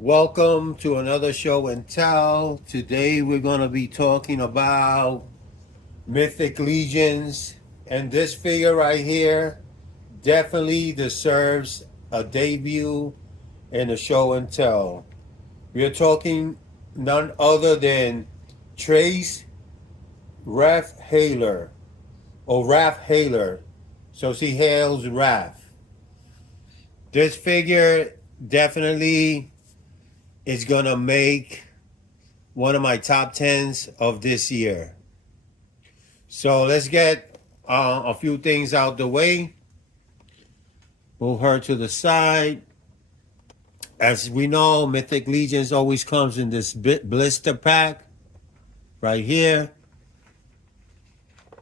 Welcome to another show and tell. Today we're going to be talking about Mythic Legions. And this figure right here definitely deserves a debut in a show and tell. We are talking none other than Thraice Wraithhaler or Wraithhaler. So she hails Wrath. This figure definitely is gonna make one of my top tens of this year. So let's get a few things out the way. Move her to the side. As we know, Mythic Legions always comes in this blister pack right here.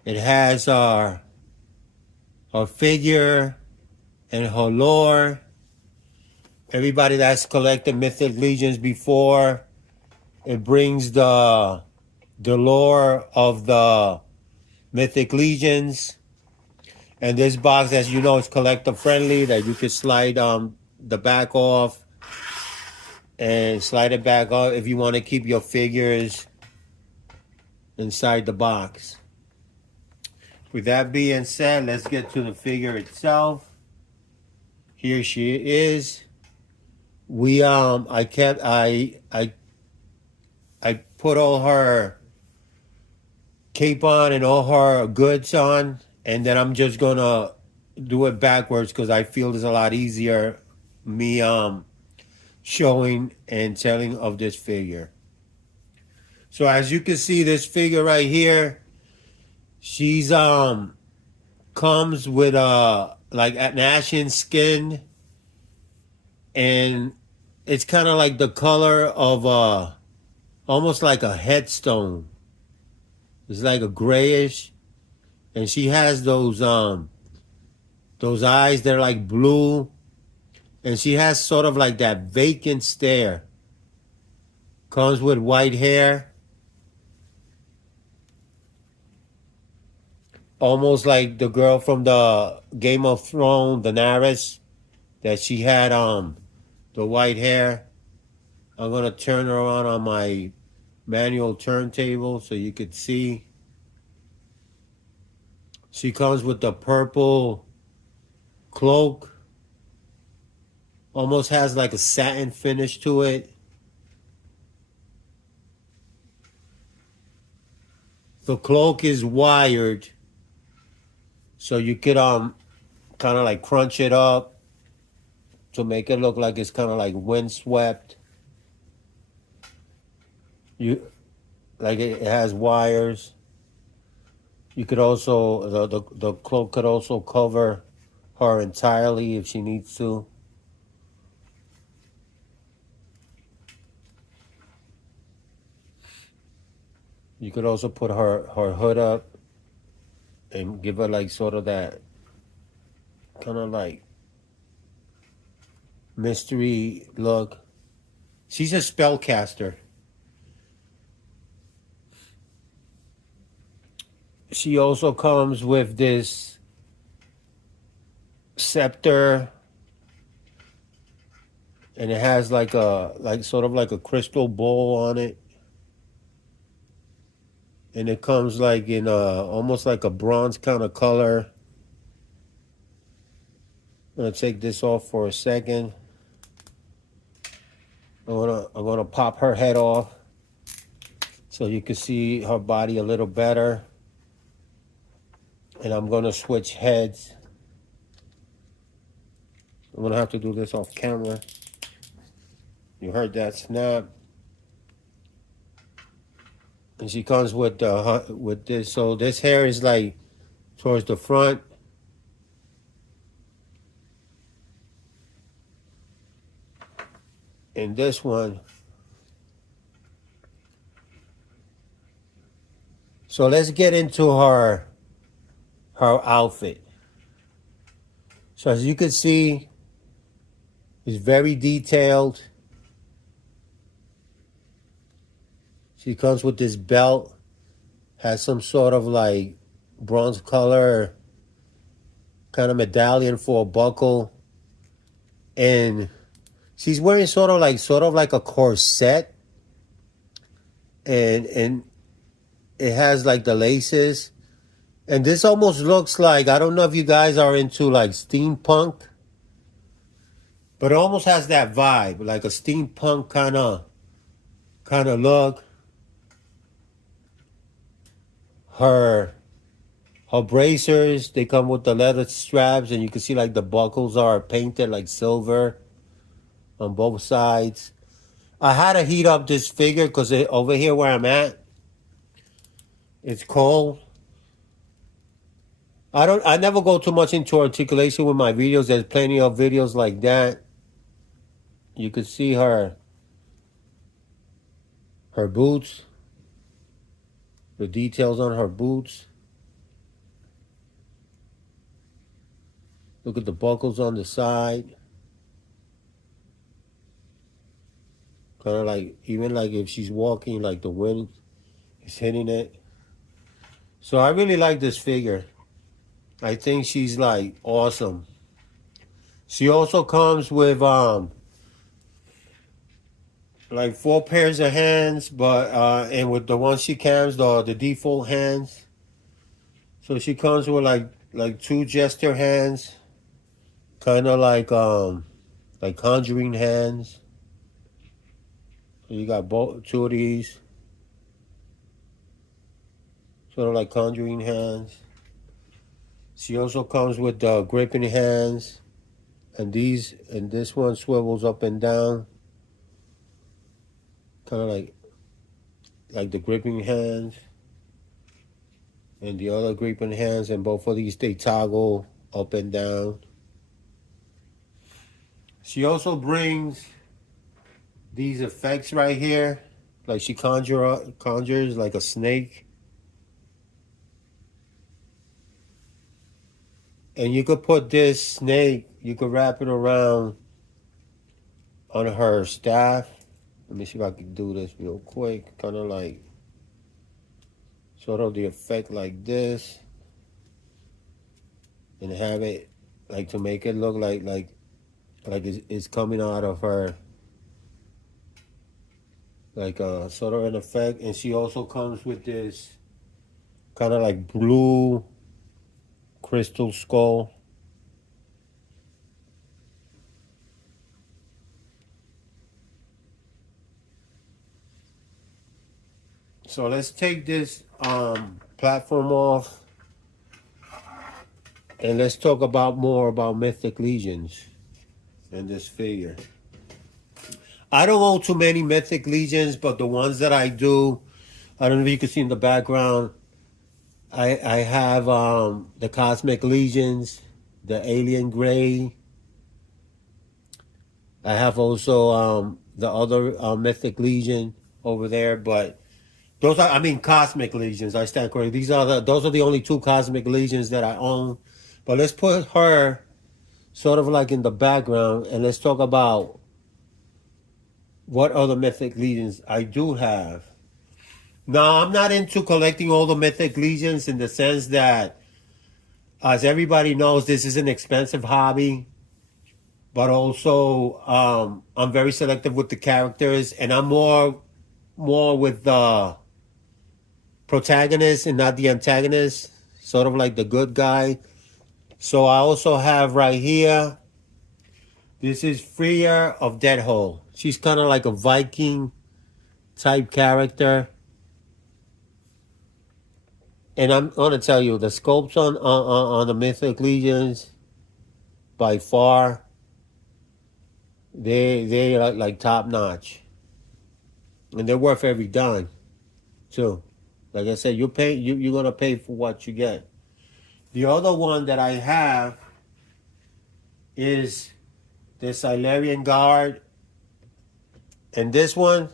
It has her figure and her lore. Everybody that's collected Mythic Legions before, it brings the lore of the Mythic Legions. And this box, as you know, is collector friendly, that you can slide the back off and slide it back off if you want to keep your figures inside the box. With that being said, let's get to the figure itself. Here she is. I put all her cape on and all her goods on, and then I'm just gonna do it backwards because I feel it's a lot easier me showing and telling of this figure. So as you can see, this figure right here, she's comes with like an ashen skin, and it's kind of like the color of almost like a headstone. It's like a grayish, and she has those eyes. They're like blue, and she has sort of like that vacant stare. Comes with white hair, almost like the girl from the Game of Thrones, Daenerys, that she had the white hair. I'm gonna turn her on my manual turntable so you could see. She comes with the purple cloak. Almost has like a satin finish to it. The cloak is wired, so you could kind of like crunch it up to make it look like it's kind of like windswept. It has wires. You could also the cloak could also cover her entirely if she needs to. You could also put her hood up and give her like sort of that kind of like mystery look. She's a spellcaster. She also comes with this scepter, and it has like sort of like a crystal bowl on it. And it comes like in almost like a bronze kind of color. I'm gonna take this off for a second. I'm gonna pop her head off so you can see her body a little better. And I'm gonna switch heads. I'm gonna have to do this off camera. You heard that snap. And she comes with this. So this hair is like towards the front. And this one. So let's get into her outfit. So as you can see, it's very detailed. She comes with this belt, has some sort of like bronze color kind of medallion for a buckle, and She's wearing sort of like a corset, and it has like the laces. And this almost looks like, I don't know if you guys are into like steampunk, but it almost has that vibe, like a steampunk kind of look. Her her bracers, they come with the leather straps, and you can see like the buckles are painted like silver on both sides. I had to heat up this figure because over here where I'm at, it's cold. I never go too much into articulation with my videos. There's plenty of videos like that. You can see her boots, the details on her boots. Look at the buckles on the side. Kind of like, even like if she's walking, like the wind is hitting it. So I really like this figure. I think she's like awesome. She also comes with like 4 pairs of hands, but and with the one she carries, the default hands. So she comes with like 2 gesture hands, kind of like conjuring hands. So you got both 2 of these, sort of like conjuring hands. She also comes with the gripping hands, and this one swivels up and down, kind of like the gripping hands, and the other gripping hands, and both of these they toggle up and down. She also brings these effects right here, like she conjures like a snake. And you could put this snake, you could wrap it around on her staff. Let me see if I can do this real quick. Kind of like, sort of the effect like this. And have it, like, to make it look like it's coming out of her. Like a sort of an effect. And she also comes with this kind of like blue crystal skull. So let's take this platform off, and let's talk more about Mythic Legions and this figure. I don't own too many Mythic Legions, but the ones that I do, I don't know if you can see in the background, I have the Cosmic Legions, the Alien Gray. I have also the other Mythic Legion over there, but those are, I mean, Cosmic Legions. I stand corrected. Those are the only 2 Cosmic Legions that I own. But let's put her sort of like in the background, and let's talk about what other Mythic Legions I do have. Now, I'm not into collecting all the Mythic Legions in the sense that, as everybody knows, this is an expensive hobby. But also, I'm very selective with the characters, and I'm more with the protagonist and not the antagonist, sort of like the good guy. So I also have right here, this is Freya of Deadhole. She's kind of like a Viking type character. And I'm going to tell you, the sculpts on the Mythic Legions, by far, they are like top notch. And they're worth every dime, too. Like I said, you're going to pay for what you get. The other one that I have is the Silurian Guard. And this one,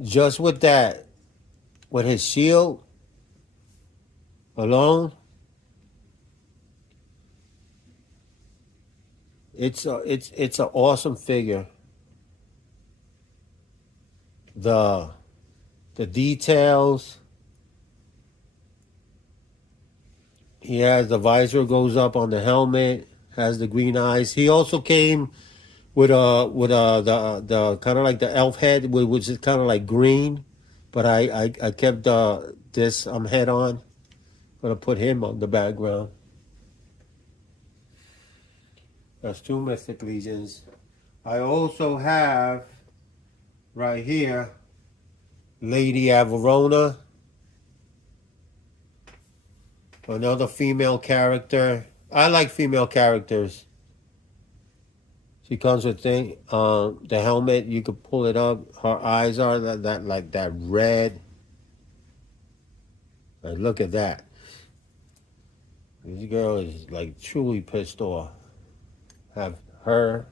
just with that, with his shield alone, it's an awesome figure. The details. He has the visor goes up on the helmet, has the green eyes. He also came the kind of like the elf head, which is kind of like green, but I kept this head on. Gonna put him on the background. That's 2 Mythic Legions. I also have right here Lady Averona, another female character. I like female characters. She comes with the helmet. You could pull it up. Her eyes are that like that red. Like, look at that. This girl is like truly pissed off. Have her.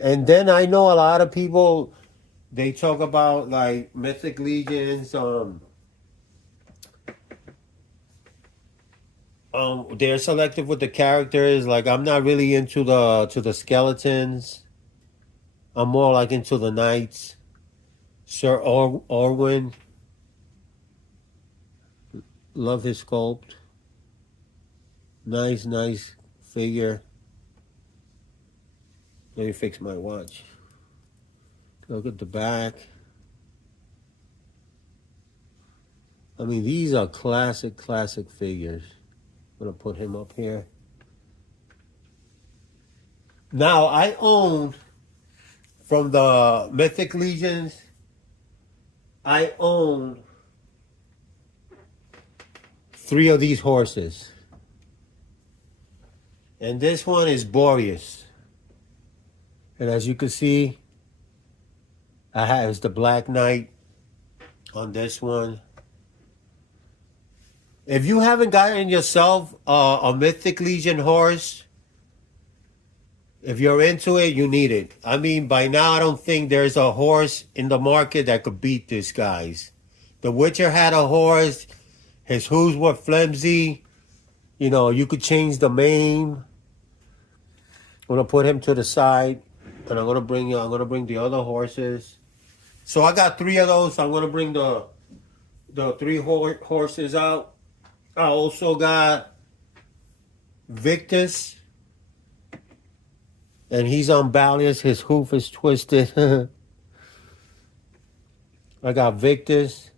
And then I know a lot of people, they talk about like Mythic Legions. They're selective with the characters. Like, I'm not really into the skeletons. I'm more like into the knights. Sir Orwin. Love his sculpt. Nice figure. Let me fix my watch. Look at the back. I mean, these are classic figures. I'm gonna put him up here. Now, I own, from the Mythic Legions, I own 3 of these horses. And this one is Boreas. And as you can see, I have the Black Knight on this one. If you haven't gotten yourself a Mythic Legion horse, if you're into it, you need it. I mean, by now, I don't think there's a horse in the market that could beat this guy's. The Witcher had a horse. His hooves were flimsy. You know, you could change the mane. I'm gonna put him to the side, and I'm gonna bring the other horses. So I got 3 of those. So I'm gonna bring the 3 horses out. I also got Victus, and he's on balance. His hoof is twisted. I got Victus,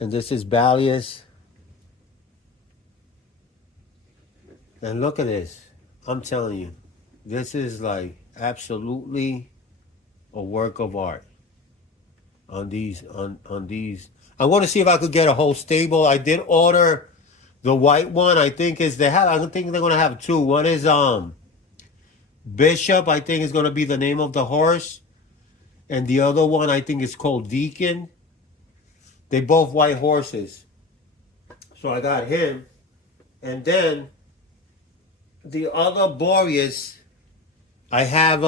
and this is Balius. And look at this. I'm telling you, this is like absolutely a work of art on these. On these. I want to see if I could get a whole stable. I did order the white one. I think I think they're gonna have 2. One is Bishop, I think is gonna be the name of the horse. And the other one I think is called Deacon. They both white horses. So I got him. And then the other Boreas, I have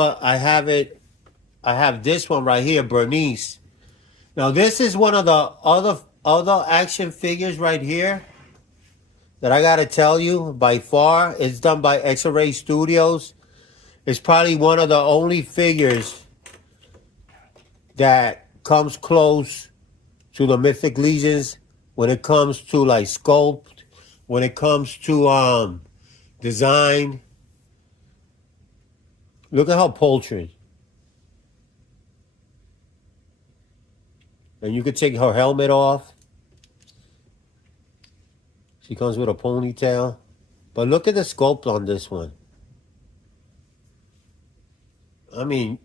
this one right here, Bernice. Now this is one of the other action figures right here that I gotta tell you, by far, it's done by X-Ray Studios. It's probably one of the only figures that comes close to the Mythic Legions when it comes to like sculpt, when it comes to design. Look at how poultry. And you could take her helmet off. She comes with a ponytail. But look at the sculpt on this one. I mean,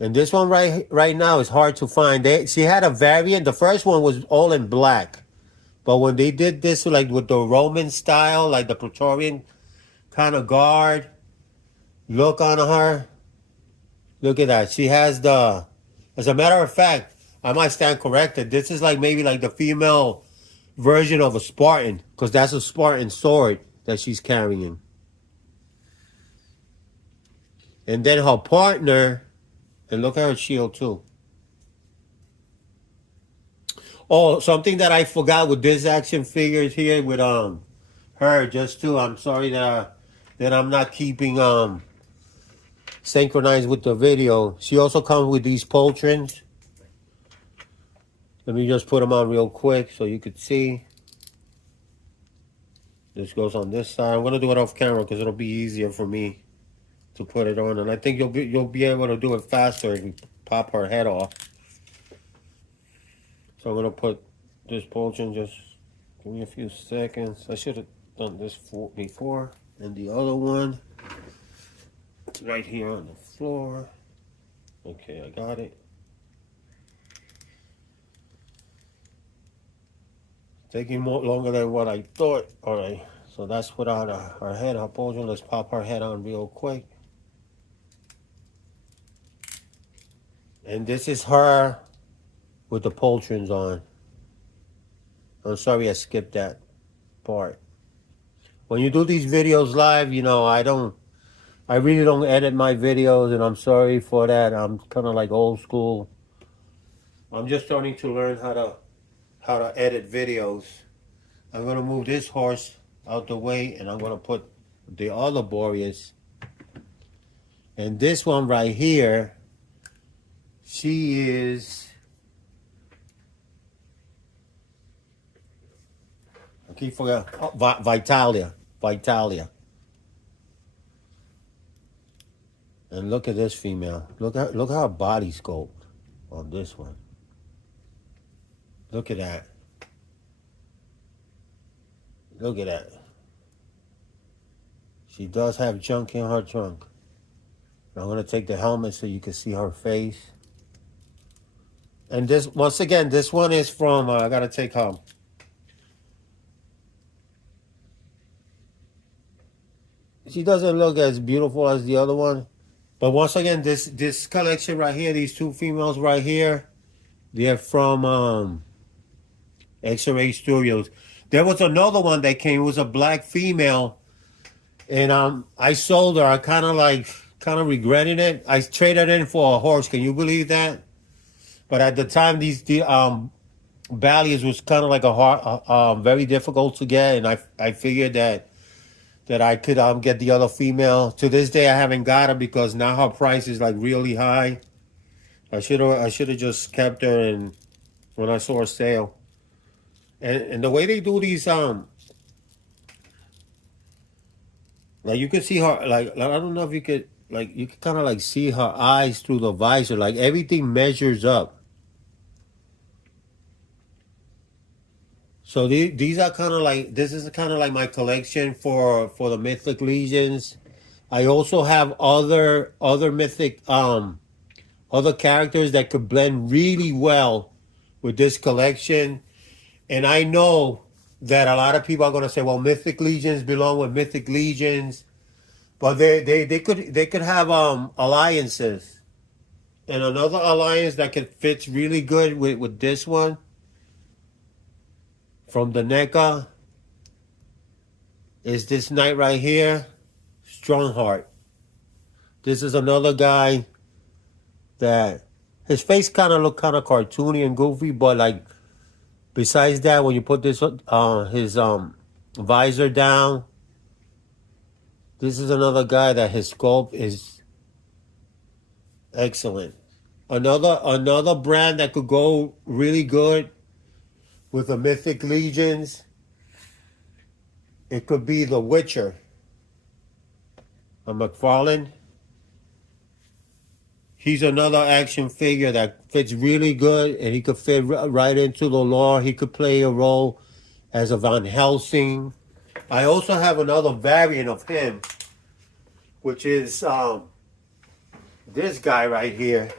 and this one right now is hard to find. She had a variant. The first one was all in black. But when they did this like with the Roman style, like the Praetorian kind of guard look on her, look at that. She has as a matter of fact, I might stand corrected. This is like maybe like the female version of a Spartan, because that's a Spartan sword that she's carrying. And then her partner, and look at her shield too. Oh, something that I forgot with this action figures here with her just too. I'm sorry that I'm not keeping synchronized with the video. She also comes with these pauldrons. Let me just put them on real quick so you could see. This goes on this side. I'm gonna do it off camera because it'll be easier for me to put it on, and I think you'll be able to do it faster if you pop her head off. So I'm gonna put this poultry. Just give me a few seconds. I should have done this before. And the other one, it's right here on the floor. Okay, I got it. Taking more longer than what I thought. All right, so that's without her head. Her poultry. Let's pop her head on real quick. And this is her with the poultrons on. I'm sorry I skipped that part. When you do these videos live, you know, I really don't edit my videos, and I'm sorry for that. I'm kind of like old school. I'm just starting to learn how to edit videos. I'm gonna move this horse out the way, and I'm gonna put the other Boreas. And this one right here, she is, I keep forgetting, Vitalia. And look at this female. Look at her body sculpt on this one. Look at that. Look at that. She does have junk in her trunk. I'm gonna take the helmet so you can see her face. And this, once again, this one is from, I gotta take her. She doesn't look as beautiful as the other one. But once again, this collection right here, these two females right here, they're from X-Ray Studios. There was another one that came. It was a black female, and I sold her. I kind of regretted it. I traded in for a horse. Can you believe that? But at the time, the Ballias was kind of like a hard, very difficult to get, and I figured that I could get the other female. To this day, I haven't got her because now her price is like really high. I should have just kept her and when I saw her sale. And the way they do these like you can see her like I don't know if you could you can kind of like see her eyes through the visor. Like everything measures up. So these are kind of like, this is kind of like my collection for the Mythic Legions. I also have other Mythic other characters that could blend really well with this collection. And I know that a lot of people are gonna say, well, Mythic Legions belong with Mythic Legions, but they could have alliances. And another alliance that could fit really good with this one from the NECA is this knight right here, Strongheart. This is another guy that his face kind of look kind of cartoony and goofy, but like besides that, when you put this his visor down, this is another guy that his sculpt is excellent. Another brand that could go really good with the Mythic Legions, it could be the Witcher, a McFarlane. He's another action figure that fits really good, and he could fit right into the lore. He could play a role as a Van Helsing. I also have another variant of him, which is this guy right here.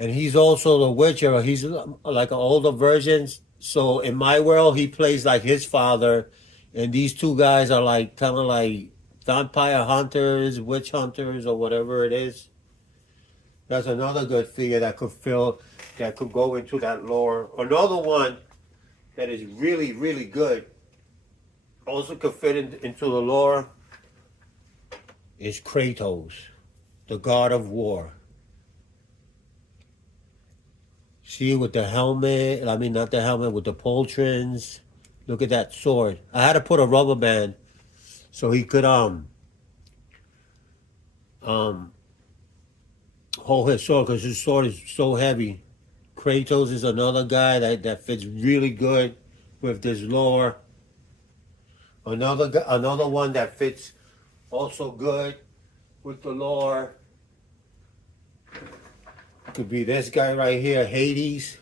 And he's also the Witcher. He's like an older version. So in my world, he plays like his father. And these two guys are like kind of like vampire hunters, witch hunters, or whatever it is. That's another good figure that could go into that lore. Another one that is really, really good, also could fit into the lore, is Kratos, the god of war. See, with the helmet, I mean, not the helmet, with the pauldrons. Look at that sword. I had to put a rubber band so he could hold his sword, because his sword is so heavy. Kratos is another guy that fits really good with this lore. Another one that fits also good with the lore could be this guy right here, Hades.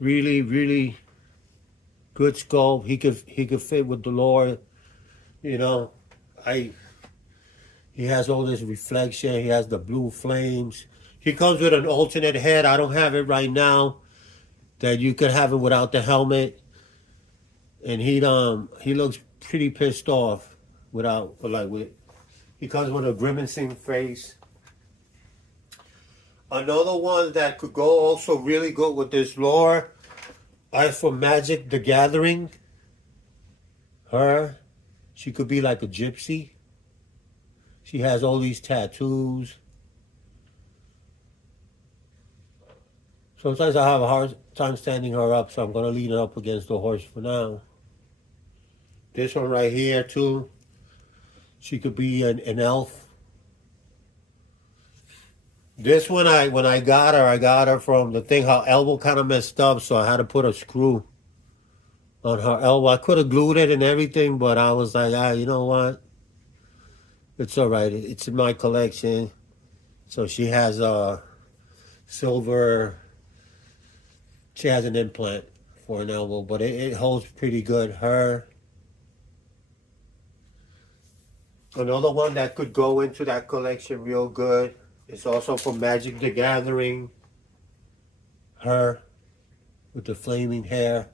Really, really good sculpt. He could fit with the lore. You know, he has all this reflection. He has the blue flames. He comes with an alternate head. I don't have it right now. That you could have it without the helmet. And he looks pretty pissed off without with. He comes with a grimacing face. Another one that could go also really good with this lore is for Magic the Gathering. Her, she could be like a gypsy. She has all these tattoos. Sometimes I have a hard time standing her up, so I'm going to lean her up against the horse for now. This one right here, too. She could be an elf. This one, when I got her from the thing, her elbow kind of messed up, so I had to put a screw on her elbow. I could have glued it and everything, but I was like, you know what? It's all right. It's in my collection. So she has a silver. She has an implant for an elbow, but it holds pretty good. Her. Another one that could go into that collection real good. It's also from Magic the Gathering. Her with the flaming hair.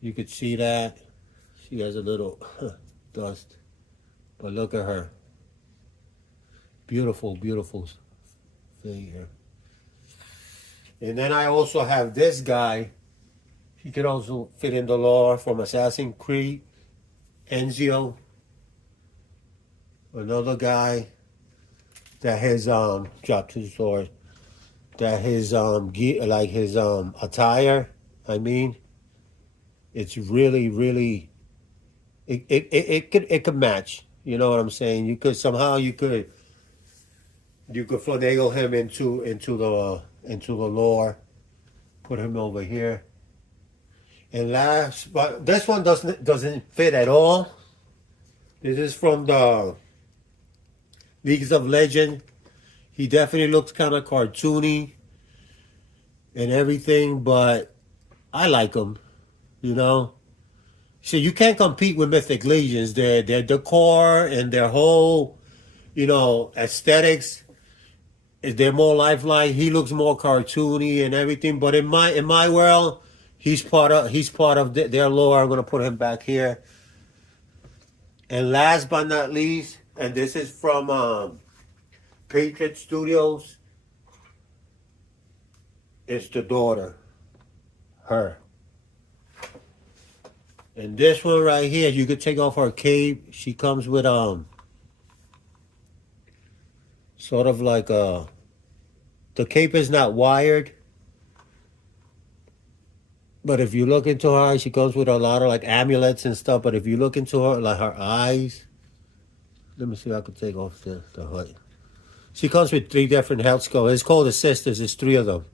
You could see that. She has a little dust. But look at her. Beautiful, beautiful thing here. And then I also have this guy. He could also fit in the lore from Assassin's Creed. Enzio. Another guy that his dropped his sword. That his gear, like his attire, I mean, it's really, really it could match. You know what I'm saying? You could finagle him into the lore. Put him over here. And last, but this one doesn't fit at all. This is from the Leagues of Legend. He definitely looks kind of cartoony and everything, but I like him. You know, so you can't compete with Mythic Legions. Their decor and their whole, aesthetics. They're more lifelike. He looks more cartoony and everything. But in my world, he's part of their lore. I'm gonna put him back here. And last but not least, and this is from Patriot Studios. It's the daughter, her. And this one right here, you could take off her cape. She comes with sort of like the cape is not wired. But if you look into her, she comes with a lot of like amulets and stuff. But if you look into her, like her eyes, let me see if I can take off the hood. She comes with 3 different health skulls. It's called the Sisters. It's 3 of them.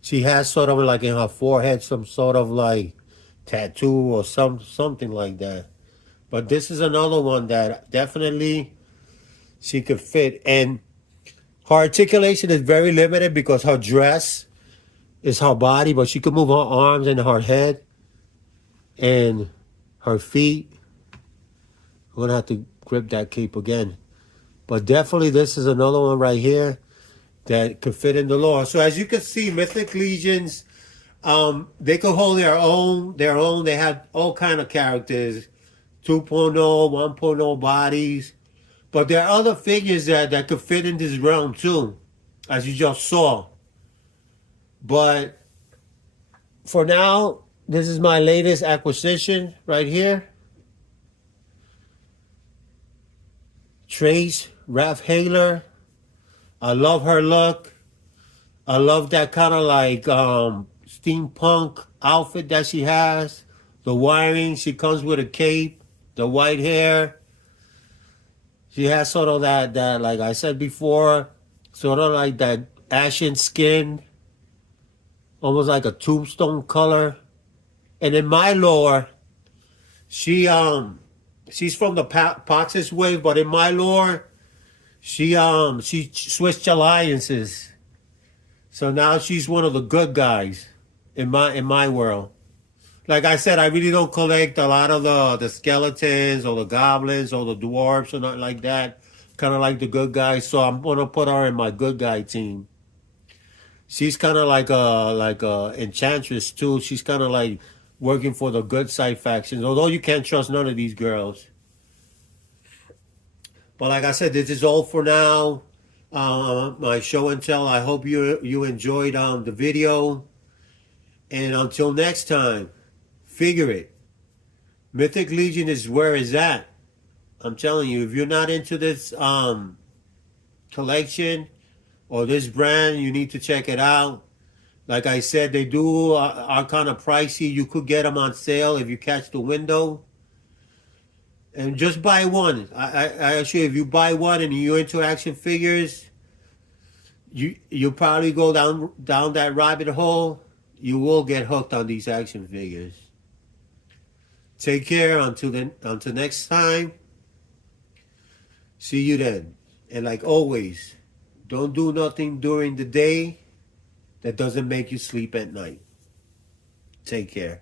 She has sort of like in her forehead some sort of like tattoo or something like that. But this is another one that definitely she could fit. And her articulation is very limited because her dress is her body, but she could move her arms and her head and her feet. I'm going to have to grip that cape again. But definitely this is another one right here that could fit in the lore. So as you can see, Mythic Legions, they could hold their own. They have all kind of characters, 2.0, 1.0 bodies. But there are other figures that could fit in this realm too, as you just saw. But for now, this is my latest acquisition right here. Thraice, Wraithhaler. I love her look. I love that kind of like steampunk outfit that she has. The wiring, she comes with a cape, the white hair. She has sort of that like I said before, sort of like that ashen skin, almost like a tombstone color. And in my lore, she she's from the Paxis wave, but in my lore, she switched alliances. So now she's one of the good guys in my world. Like I said, I really don't collect a lot of the skeletons or the goblins or the dwarves or nothing like that. Kind of like the good guys. So I'm gonna put her in my good guy team. She's kind of like a enchantress too. She's kind of like working for the good side factions. Although you can't trust none of these girls. But like I said, this is all for now. My show and tell. I hope you enjoyed the video. And until next time, figure it. Mythic Legion is where it's at. I'm telling you, if you're not into this collection or this brand, you need to check it out. Like I said, they are kind of pricey. You could get them on sale if you catch the window. And just buy one. I assure you, if you buy one and you're into action figures, you probably go down that rabbit hole. You will get hooked on these action figures. Take care until next time. See you then. And like always, don't do nothing during the day that doesn't make you sleep at night. Take care.